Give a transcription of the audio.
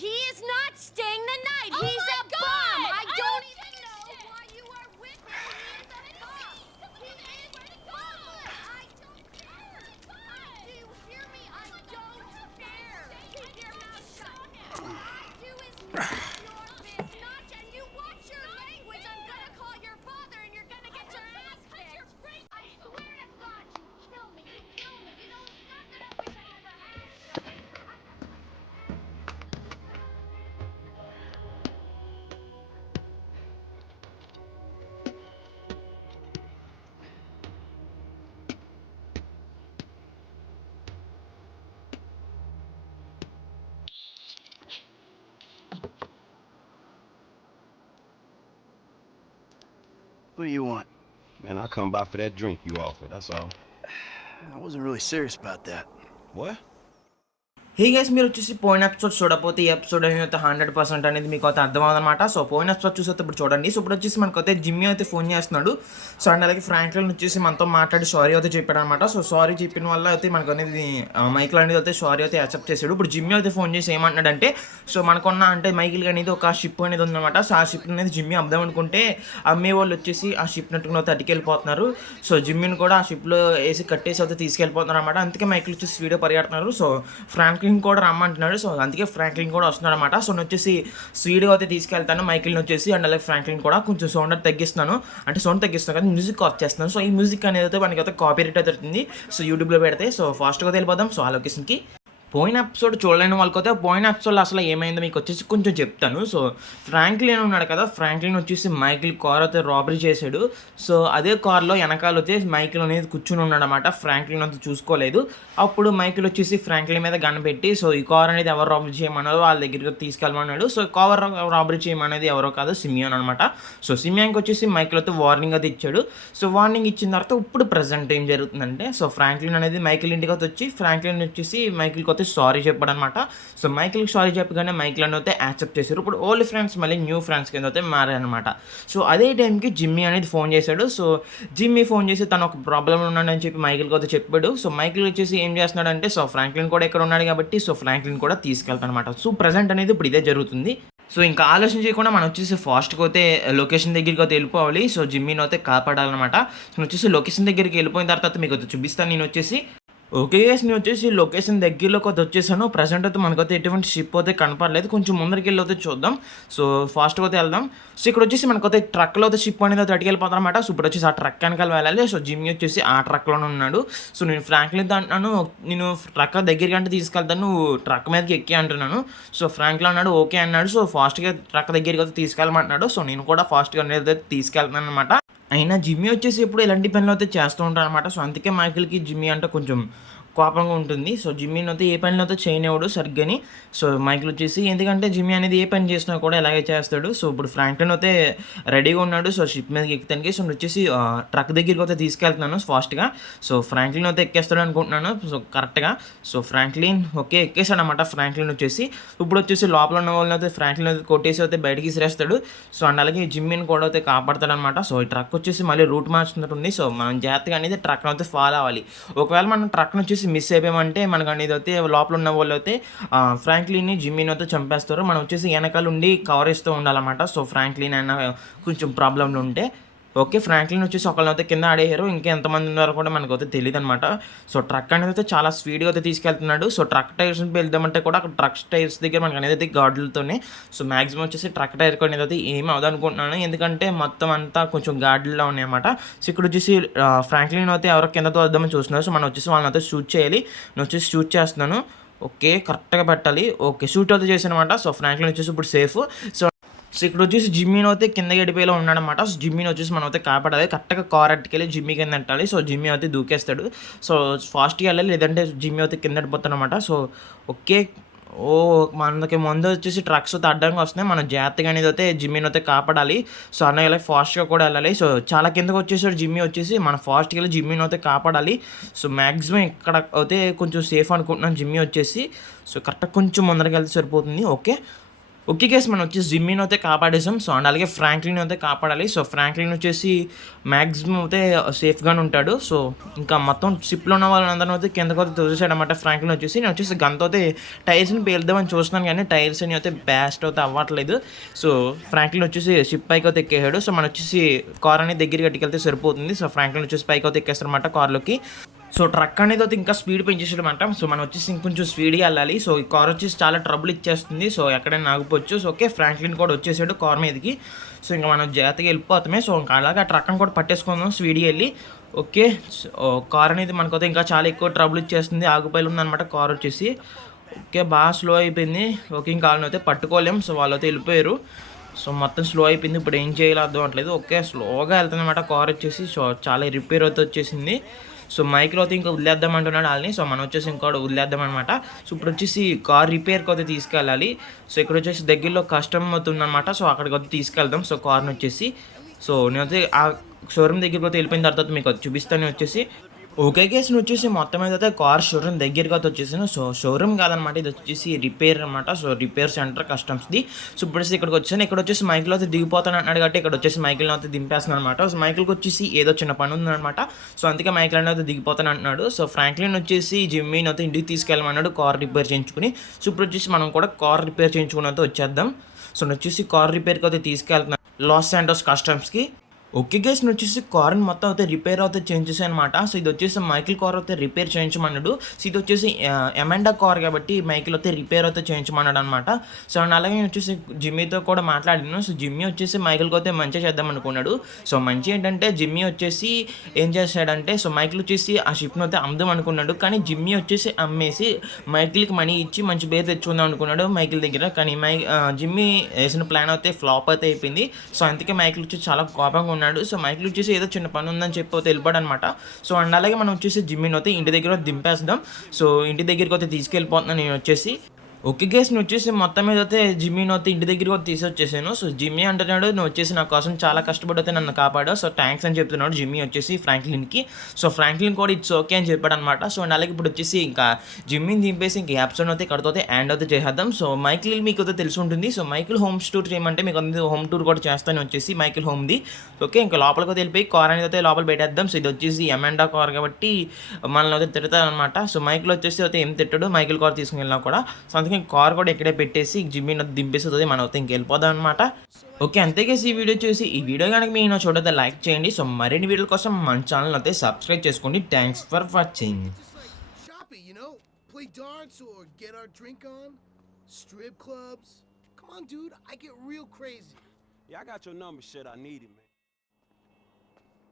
He is not staying the night. Oh, he's a bum. I don't even know why you are with him. He is a bum. He is a bum. I don't care. Do you hear me? I don't care. Keep your mouth shut. I do is not your business. And you watch your language. I'm gonna call your father, and you're gonna get your ass kicked. I swear to God, you kill me. You kill me. You know nothing of which I ever had. What do you want? Man, I come by for that drink you offered, that's all. I wasn't really serious about that. What? Hey guys, మీరు వచ్చేసి పోయిన episode చూడకపోతే ఈ episode అయితే 100% అనేది మీకు అయితే అర్థమవుతుందన్నమాట. So పోయిన ఎపిసోడ్ చూసి ఇప్పుడు చూడండి. సో ఇప్పుడు వచ్చేసి మనకైతే జిమ్మీ అయితే ఫోన్ చేస్తున్నాడు. సో అండ్ అలాగే ఫ్రాంక్లిన్ వచ్చేసి మనతో మాట్లాడి సారీ అయితే చెప్పాడు అనమాట. సో సారీ చెప్పిన వల్ల అయితే మనకు అనేది మైకిల్ అనేది అయితే సారీ అయితే యాక్సెప్ట్ చేశాడు. ఇప్పుడు జిమ్మీ అయితే ఫోన్ చేసి ఏమంటున్నాడంటే, సో మనకున్న అంటే మైకిల్ అనేది ఒక షిప్ అనేది ఉందన్నమాట. సో ఆ షిప్ అనేది జిమ్మీ అబ్దాం అనుకుంటే అమ్మే వాళ్ళు వచ్చేసి ఆ షిప్ నట్టుకుని అయితే అటుకెళ్ళిపోతున్నారు. సో జిమ్మీని కూడా ఆ షిప్లో వేసి కట్టేసి అయితే తీసుకెళ్ళిపోతున్నారు అనమాట. అందుకే మైకిల్ వచ్చేసి స్పీడ్గా పరిగెడుతున్నారు. సో ఫ్రాంక్లిన్ కూడా రమ్మంటున్నాడు. సో అందుకే ఫ్రాంక్లిన్ కూడా వస్తున్నాడు అనమాట. సో నేను వచ్చేసి స్పీడ్గా అయితే తీసుకెళ్తాను మైకిల్ని వచ్చేసి. అండ్ అలాగే ఫ్రాంక్లిన్ కూడా కొంచెం సౌండ్ అయితే తగ్గిస్తున్నాను, అంటే సౌండ్ తగ్గిస్తాను కదా, మ్యూజిక్ ఆఫ్ చేస్తున్నాను. సో ఈ మ్యూజిక్ అనేది అయితే మనకైతే కాపీరైట్ అయితే అవుతుంది. సో యూట్యూబ్లో పెడితే. సో ఫాస్ట్గా వెళ్ళిపోదాం. సో ఆ లొకేషన్కి పోయిన ఎపిసోడ్ చూడలేని వాళ్ళకైతే పోయిన ఎపిసోడ్లో అసలు ఏమైందో మీకు వచ్చేసి కొంచెం చెప్తాను. సో ఫ్రాంక్లిన్ ఉన్నాడు కదా, ఫ్రాంక్లిన్ వచ్చేసి మైకిల్ కార్ అయితే రాబరీ చేశాడు. సో అదే కార్లో వెనకాల వచ్చేసి మైకిల్ అనేది కూర్చుని ఉన్నాడు అనమాట. ఫ్రాంక్లిన్ అంతా చూసుకోలేదు. అప్పుడు మైకిల్ వచ్చేసి ఫ్రాంక్లిన్ మీద గన్ పెట్టి, సో ఈ కార్ అనేది ఎవరు రాబరీ చేయమన్నారో వాళ్ళ దగ్గరికి తీసుకెళ్ళమన్నాడు. సో కార్ రాబరీ చేయమనేది ఎవరో కాదు, సిమియోన్ అనమాట. సో సిమియాన్కి వచ్చేసి మైకిల్ అయితే వార్నింగ్ అయితే ఇచ్చాడు. సో వార్నింగ్ ఇచ్చిన తర్వాత ఇప్పుడు ప్రజెంట్ ఏం జరుగుతుందంటే, సో ఫ్రాంక్లిన్ అనేది మైకిల్ ఇంటికి అయితే వచ్చి ఫ్రాంక్లిన్ వచ్చేసి మైకిల్కి సారీ చెప్పాడు అనమాట. సో మైకిల్కి సారీ చెప్పగానే మైకిల్ అని అయితే యాక్సెప్ట్ చేశారు. ఇప్పుడు ఓల్డ్ ఫ్రెండ్స్ మళ్ళీ న్యూ ఫ్రెండ్స్ కింద అయితే మారారనమాట. సో అదే టైంకి జిమ్మీ అనేది ఫోన్ చేశాడు. సో జిమ్మీ ఫోన్ చేసి తను ఒక ప్రాబ్లం ఉన్నాడని చెప్పి మైకిల్కి అయితే చెప్పాడు. సో మైకిల్ వచ్చేసి ఏం చేస్తున్నాడంటే, సో ఫ్రాంక్లిన్ కూడా ఇక్కడ ఉన్నాడు కాబట్టి సో ఫ్రాంక్లిన్ కూడా తీసుకెళ్తాను అనమాట. సో ప్రజెంట్ అనేది ఇప్పుడు ఇదే జరుగుతుంది. సో ఇంకా ఆలోచన చేయకుండా మనం వచ్చేసి ఫాస్ట్గా అయితే లొకేషన్ దగ్గరికి అయితే వెళ్ళిపోవాలి. సో జిమ్మీని అయితే కాపాడాలన్నమాట. నేను వచ్చేసి లొకేషన్ దగ్గరికి వెళ్ళిపోయిన తర్వాత మీకు అయితే చూపిస్తాను. నేను వచ్చేసి ఓకే గైస్, నేను వచ్చేసి లొకేషన్ దగ్గరలోకి అయితే వచ్చేసాను. ప్రజెంట్ అయితే మనకైతే ఎటువంటి షిప్ అయితే కనపడలేదు. కొంచెం ముందరికి వెళ్ళి అయితే చూద్దాం. సో ఫాస్ట్గా అయితే వెళ్దాం. సో ఇక్కడ వచ్చేసి మనకైతే ట్రక్లో అయితే షిప్ అనేది అయితే అటుకెళ్ళిపోతాం అనమాట. సో ఇప్పుడు వచ్చేసి ఆ ట్రక్ వెనకాల వెళ్ళాలి. సో జిమ్మీ వచ్చేసి ఆ ట్రక్లోనే ఉన్నాడు. సో నేను ఫ్రాంక్లిన్ అంటున్నాను, నేను ట్రక్ దగ్గరికి అంటే తీసుకెళ్తాను, నువ్వు ట్రక్ మీదకి ఎక్కి అంటున్నాను. సో ఫ్రాంక్లిన్ అన్నాడు ఓకే అన్నాడు. సో ఫాస్ట్గా ట్రక్ దగ్గరికి అయితే తీసుకెళ్ళమంటున్నాడు. సో నేను కూడా ఫాస్ట్గా అనేది తీసుకెళ్తున్నాను అనమాట. అయినా జిమ్మీ వచ్చేసి ఇప్పుడు ఇలాంటి పనులు అయితే చేస్తూ ఉంటాడు అనమాట. సో అందుకే మైకిల్కి జిమ్మీ అంటే కొంచెం కోపంగా ఉంటుంది. సో జిమ్మీని అయితే ఏ పనిలో అయితే చేయనివాడు సరిగ్గాని. సో మైకిల్ వచ్చేసి ఎందుకంటే జిమ్మీ అనేది ఏ పని చేసినా కూడా ఇలాగే చేస్తాడు. సో ఇప్పుడు ఫ్రాంక్లిన్ అయితే రెడీగా ఉన్నాడు సో షిప్ మీదకి ఎక్కుతానికి. సో వచ్చేసి ట్రక్ దగ్గరికి అయితే తీసుకెళ్తున్నాను ఫాస్ట్గా. సో ఫ్రాంక్లిన్ అయితే ఎక్కేస్తాడు అనుకుంటున్నాను. సో కరెక్ట్గా సో ఫ్రాంక్లిన్ ఓకే ఎక్కేసాడు అనమాట. ఫ్రాంక్లిన్ వచ్చేసి ఇప్పుడు వచ్చేసి లోపల ఉన్న వాళ్ళని అయితే ఫ్రాంక్లిన్ అయితే కొట్టేసి అయితే బయటికి విసిరేస్తాడు. సో అండ్ అలాగే జిమ్మీని కూడా అయితే కాపాడతాడు అనమాట. సో ఈ ట్రక్ వచ్చేసి మళ్ళీ రూట్ మార్చుతున్నట్టుంది. సో మనం జాగ్రత్తగా అనేది ట్రక్ను అయితే ఫాలో అవ్వాలి. ఒకవేళ మనం ట్రక్ను వచ్చేసి మిస్ అయిపోయామంటే మనకు అనేది అయితే లోపల ఉన్న వాళ్ళు అయితే ఫ్రాంక్లిన్ని జిమ్మీని అయితే చంపేస్తారు. మనం వచ్చేసి వెనకాల ఉండి కవర్ ఇస్తూ ఉండాలన్నమాట. సో ఫ్రాంక్లిన్ అయినా కొంచెం ప్రాబ్లంలు ఉంటే ఓకే. ఫ్రాంక్లిన్ వచ్చేసి ఒకళ్ళని అయితే కింద ఆడేయారు. ఇంకా ఎంతమంది ఉన్నారో కూడా మనకు అయితే తెలియదు అనమాట. సో ట్రక్ అనేది అయితే చాలా స్పీడ్గా అయితే తీసుకెళ్తున్నాడు. సో ట్రక్ టైర్స్ వెళ్దామంటే కూడా అక్కడ ట్రక్ టైర్స్ దగ్గర మనకు అనేది అయితే గార్డులతోనే. సో మ్యాక్సిమం వచ్చేసి ట్రక్ టైర్ అనేది అయితే ఏమి అవదనుకుంటున్నాను, ఎందుకంటే మొత్తం అంతా కొంచెం గార్డుల్లో ఉన్నాయి అనమాట. సో ఇక్కడ వచ్చేసి ఫ్రాంక్లిన్ అయితే ఎవరో కిందతో వద్దామని చూస్తున్నారు. సో మనం వచ్చేసి వాళ్ళని అయితే షూట్ చేయాలి. నేను వచ్చేసి షూట్ చేస్తున్నాను. ఓకే కరెక్ట్గా పెట్టాలి. ఓకే షూట్ అయితే చేశాను అనమాట. సో ఫ్రాంక్లిన్ వచ్చేసి ఇప్పుడు సేఫ్. సో ఇక్కడ వచ్చేసి జిమ్మీని అయితే కింద గడిపోయేలా ఉన్నాడనమాట. సో జిమ్మీని వచ్చేసి మనం అయితే కాపాడాలి. కరెక్ట్గా కార్ అట్టుకెళ్ళి జిమ్మీ కింద పెట్టాలి. సో జిమ్మీ అయితే దూకేస్తాడు. సో ఫాస్ట్గా వెళ్ళాలి, లేదంటే జిమ్మీ అయితే కింద పడిపోతాడు అనమాట. సో ఓకే మనకి ముందు వచ్చేసి ట్రక్స్ అయితే అడ్డంగా వస్తున్నాయి. మనం జాగ్రత్తగా అనేది అయితే జిమ్మీని అయితే కాపాడాలి. సో అన్నయ్య ఫాస్ట్గా కూడా వెళ్ళాలి. సో చాలా కిందకి వచ్చేసాడు జిమ్మీ వచ్చేసి, మనం ఫాస్ట్గా వెళ్ళి జిమ్మీని అయితే కాపాడాలి. సో మ్యాక్సిమం ఇక్కడ అయితే కొంచెం సేఫ్ అనుకుంటున్నాను జిమ్మీ వచ్చేసి. సో కరెక్ట్గా కొంచెం ముందరికి వెళ్తే సరిపోతుంది. ఓకే ఓకే గైస్, మనం వచ్చేసి జిమ్మీని అయితే కాపాడేసాం. సో అండ్ అలాగే ఫ్రాంక్లిన్ అయితే కాపాడాలి. సో ఫ్రాంక్లిన్ వచ్చేసి మ్యాక్సిమం అయితే సేఫ్గానే ఉంటాడు. సో ఇంకా మొత్తం షిప్లో ఉన్న వాళ్ళందరూ అయితే కిందకు అయితే తోసేసాడు అనమాట. ఫ్రాంక్లిన్ వచ్చేసి నేను వచ్చేసి గన్తో అయితే టైర్స్ని పేలుద్దామని చూస్తున్నాను, కానీ టైర్స్ అని అయితే బ్యాస్ట్ అయితే అవ్వట్లేదు. సో ఫ్రాంక్లిన్ వచ్చేసి షిప్ పైకి అయితే ఎక్కేసాడు. సో మనం వచ్చేసి కార్ అనేది దగ్గరికి గట్టికెళ్తే సరిపోతుంది. సో ఫ్రాంక్లిన్ వచ్చేసి పైకి అయితే ఎక్కేస్తారనమాట కార్లోకి. సో ట్రక్ అనేది అయితే ఇంకా స్పీడ్ పెంచేసాడనమాట. సో మనం వచ్చేసి ఇంకొంచెం స్పీడ్గా వెళ్ళాలి. సో ఈ కార్ వచ్చేసి చాలా ట్రబుల్ ఇచ్చేస్తుంది. సో ఎక్కడైనా ఆగిపోవచ్చు. సో ఓకే, ఫ్రాంక్లిన్ కూడా వచ్చేసాడు కార్ మీదకి. సో ఇంకా మనం జాగ్రత్తగా వెళ్ళిపోతామే. సో ఇంకా అలాగే ఆ ట్రక్ని కూడా పట్టేసుకుందాం స్పీడ్గా వెళ్ళి. ఓకే, కార్ అనేది మనకైతే ఇంకా చాలా ఎక్కువ ట్రబుల్ ఇచ్చేస్తుంది. ఆగిపోయి ఉందన్నమాట కార్ వచ్చేసి. ఓకే, బాగా స్లో అయిపోయింది. ఓకే, ఇంకా వాళ్ళని అయితే పట్టుకోలేం. సో వాళ్ళు అయితే వెళ్ళిపోయారు. సో మొత్తం స్లో అయిపోయింది. ఇప్పుడు ఏం చేయాలో అర్థం అవ్వట్లేదు. ఓకే, స్లోగా వెళ్తుంది అనమాట కార్ వచ్చేసి. సో చాలా రిపేర్ అయితే వచ్చేసింది. సో మైక్లో అయితే ఇంకా వదిలేద్దాం అంటున్నాడు వాళ్ళని. సో మనం వచ్చేసి ఇంకా వదిలేద్దాం అనమాట. సో ఇప్పుడు వచ్చేసి కార్ రిపేర్కి అయితే తీసుకెళ్ళాలి. సో ఇక్కడ వచ్చేసి దగ్గరలో కస్టమ్ అవుతుందన్నమాట. సో అక్కడికి అయితే తీసుకెళ్దాం. సో కార్ని వచ్చేసి సో నేనైతే ఆ షోరూమ్ దగ్గరికి అయితే వెళ్ళిపోయిన తర్వాత మీకు అది చూపిస్తాను వచ్చేసి. ఓకే గైస్, నేను వచ్చేసి మొత్తం మీద అయితే కార్ షోరూమ్ దగ్గరికి అయితే వచ్చేసాను. సో షోరూమ్ కాదనమాట, ఇది వచ్చేసి రిపేర్ అనమాట. సో రిపేర్ సెంటర్ కస్టమ్స్ది. సో ఇప్పుడు ఇక్కడికి వచ్చాను. ఇక్కడ వచ్చేసి మైకిల్ అయితే దిగిపోతాను అంటున్నాడు కాబట్టి ఇక్కడ వచ్చేసి మైకిల్ని అయితే దింపేస్తున్నాను అనమాట. సో మైకిల్కి వచ్చేసి ఏదో చిన్న పని ఉందన్నమాట. సో అందుకే మైకిల్ అనేది దిగిపోతాను అంటున్నాడు. సో ఫ్రాంక్లిన్ వచ్చేసి జిమ్మీని అయితే ఇంటికి తీసుకెళ్ళమన్నాడు కార్ రిపేర్ చేయించుకుని. సో ఇప్పుడు వచ్చేసి మనం కూడా కార్ రిపేర్ చేయించుకుని అయితే వచ్చేద్దాం. సో నేను వచ్చేసి కార్ రిపేర్కి అయితే తీసుకెళ్తున్నాను లాస్ శాంటోస్ కస్టమ్స్కి. ఓకే గైస్, నేను వచ్చేసి కార్ని మొత్తం అయితే రిపేర్ అయితే చేయించేసాను అనమాట. సో ఇది వచ్చేసి మైకిల్ కార్ అయితే రిపేర్ చేయించమన్నాడు. సో ఇది వచ్చేసి ఎమాండా కార్ కాబట్టి మైకిల్ అయితే రిపేర్ అయితే చేయించమన్నాడు అనమాట. సో అలాగే నేను వచ్చేసి జిమ్మీతో కూడా మాట్లాడాను. సో జిమ్మీ వచ్చేసి మైకిల్కి అయితే మంచిగా చేద్దాం అనుకున్నాడు. సో మంచి ఏంటంటే జిమ్మీ వచ్చేసి ఏం చేశాడంటే, సో మైకిల్ వచ్చేసి ఆ షిప్ను అయితే అమ్ముదాం అనుకున్నాడు. కానీ జిమ్మీ వచ్చేసి అమ్మేసి మైకిల్కి మనీ ఇచ్చి మంచి పేరు తెచ్చుకుందాం అనుకున్నాడు మైకిల్ దగ్గర. కానీ జిమ్మీ వేసిన ప్లాన్ అయితే ఫ్లాప్ అయితే అయిపోయింది. సో అందుకే మైకిల్ వచ్చి చాలా కోపంగా ఉన్నాడు. సో మైకిల్ వచ్చేసి ఏదో చిన్న పని ఉందని చెప్పి అయితే వెళ్ళిపోయాడు అనమాట. సో అండ్ అలాగే మనం వచ్చేసి జిమ్మీని అయితే ఇంటి దగ్గర దింపేస్తాం. సో ఇంటి దగ్గరికి అయితే తీసుకెళ్ళిపోతున్నాను నేను వచ్చేసి. ఓకే గైస్, నువ్వు వచ్చేసి మొత్తం మీద అయితే జిమ్మీని అయితే ఇంటి దగ్గరికి అయితే తీసుకొచ్చేసాను. సో జిమ్మీ అంటున్నాడు, నువ్వు వచ్చేసి నా కోసం చాలా కష్టపడి అయితే నన్ను కాపాడు. సో థ్యాంక్స్ అని చెప్తున్నాడు జిమ్మీ వచ్చేసి ఫ్రాంక్లిన్కి. సో ఫ్రాంక్లిన్ కూడా ఇట్స్ ఓకే అని చెప్పాడు అనమాట. సో అండ్ అలాగే ఇప్పుడు వచ్చేసి ఇంకా జిమ్మీని దింపేసి ఇంకా ఎపిసోడ్ అయితే ఇక్కడితో హ్యాండ్ అయితే చేసేద్దాం. సో మైకిల్ మీకు అయితే తెలిసి ఉంటుంది. సో మైకిల్ హోమ్ టూర్ చేయమంటే మీకు అందరూ హోమ్ టూర్ కూడా చేస్తాను వచ్చేసి మైకిల్ హోమ్ది. ఓకే, ఇంకా లోపలికి అయితే వెళ్ళిపోయి కార్ అనేది అయితే లోపల పెట్టేద్దాం. సో ఇది వచ్చేసి ఎమాండా కార్ కాబట్టి మనల్ని అయితే తిడతారనమాట. సో మైకిల్ వచ్చేసి అయితే ఏం తిట్టాడు మైకిల్ కార్ తీసుకుని వెళ్ళినా కూడా. సో అందుకే కార్ కూడా ఇక్కడే పెట్టేసి జిమ్మీని దింపేస్తుంది, మనం అయితే ఇంకెళ్ళిపోదాం అనమాట. ఓకే, అంతేకేసి ఈ వీడియో చూసి ఈ వీడియో కనుక మీరు చూడఅయితే లైక్ చేయండి. సో మరిన్ని వీడియోల కోసం మన ఛానల్ అయితే సబ్స్క్రైబ్ చేసుకోండి. Thanks for watching. Shoppy, you know, play darts or get our drink on, strip clubs. Come on, dude, I get real crazy. Yeah, I got your number. Shit, I need it, man.